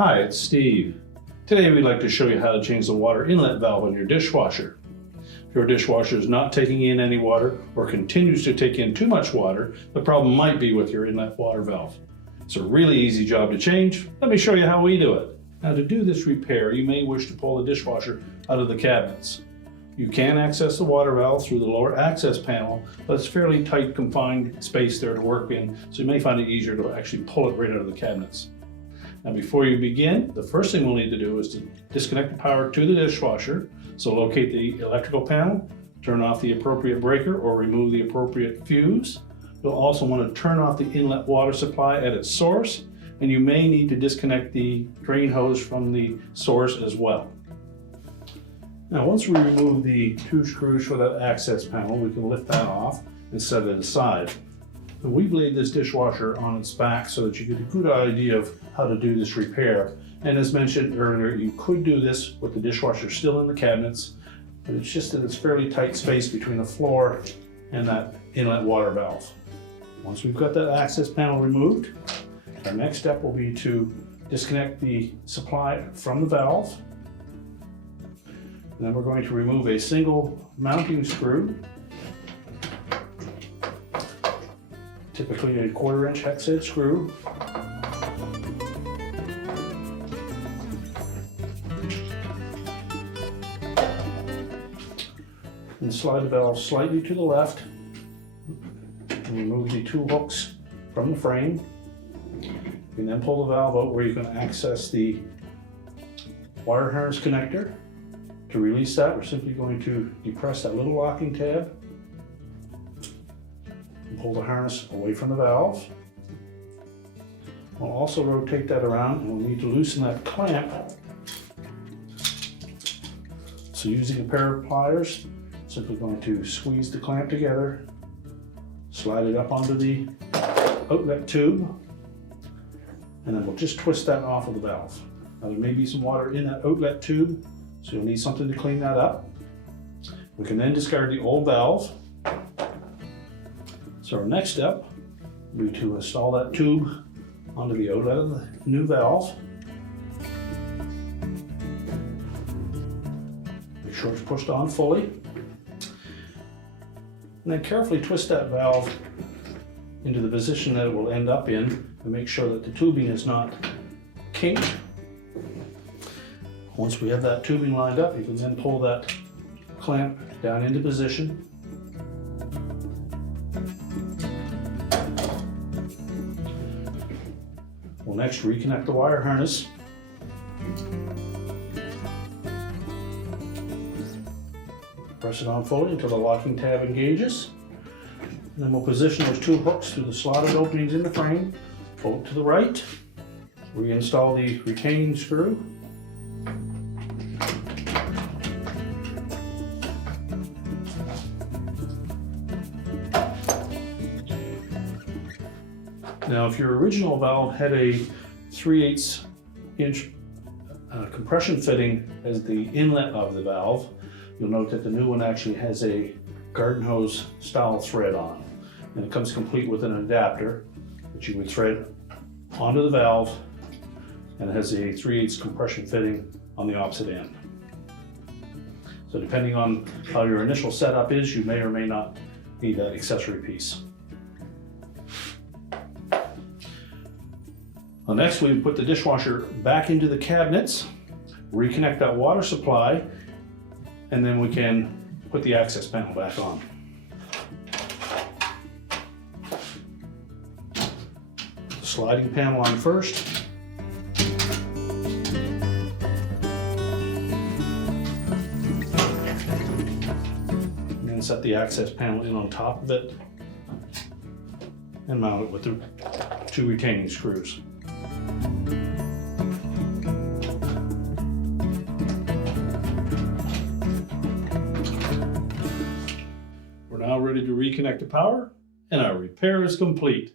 Hi, it's Steve. Today we'd like to show you how to change the water inlet valve on your dishwasher. If your dishwasher is not taking in any water or continues to take in too much water, the problem might be with your inlet water valve. It's a really easy job to change. Let me show you how we do it. Now, to do this repair, you may wish to pull the dishwasher out of the cabinets. You can access the water valve through the lower access panel, but it's fairly tight, confined space there to work in, so you may find it easier to actually pull it right out of the cabinets. Now, before you begin, the first thing we'll need to do is to disconnect the power to the dishwasher. So locate the electrical panel, turn off the appropriate breaker or remove the appropriate fuse. You'll also want to turn off the inlet water supply at its source, and you may need to disconnect the drain hose from the source as well. Now, once we remove the two screws for that access panel, we can lift that off and set it aside. We've laid this dishwasher on its back so that you get a good idea of how to do this repair. And as mentioned earlier, you could do this with the dishwasher still in the cabinets, but it's just that it's fairly tight space between the floor and that inlet water valve. Once we've got that access panel removed, our next step will be to disconnect the supply from the valve. And then we're going to remove a single mounting screw, typically a 1/4 inch hex head screw. And slide the valve slightly to the left and remove the two hooks from the frame. You can then pull the valve out where you can access the wire harness connector. To release that, we're simply going to depress that little locking tab and pull the harness away from the valve. We'll also rotate that around and we'll need to loosen that clamp. So using a pair of pliers, simply going to squeeze the clamp together, slide it up onto the outlet tube, and then we'll just twist that off of the valve. Now, there may be some water in that outlet tube, so you'll need something to clean that up. We can then discard the old valve. So our next step will be to install that tube onto the outlet of the new valve. Make sure it's pushed on fully. And then carefully twist that valve into the position that it will end up in and make sure that the tubing is not kinked. Once we have that tubing lined up, you can then pull that clamp down into position. We'll next reconnect the wire harness. Press it on fully until the locking tab engages. And then we'll position those two hooks through the slotted openings in the frame. Pull it to the right. Reinstall the retaining screw. Now, if your original valve had a 3/8 inch compression fitting as the inlet of the valve, you'll note that the new one actually has a garden hose style thread on. And it comes complete with an adapter that you would thread onto the valve, and it has a 3/8 compression fitting on the opposite end. So depending on how your initial setup is, you may or may not need that accessory piece. Well, next, we put the dishwasher back into the cabinets, reconnect that water supply, and then we can put the access panel back on. The sliding panel on first. And then set the access panel in on top of it and mount it with the two retaining screws. We're now ready to reconnect the power, and our repair is complete.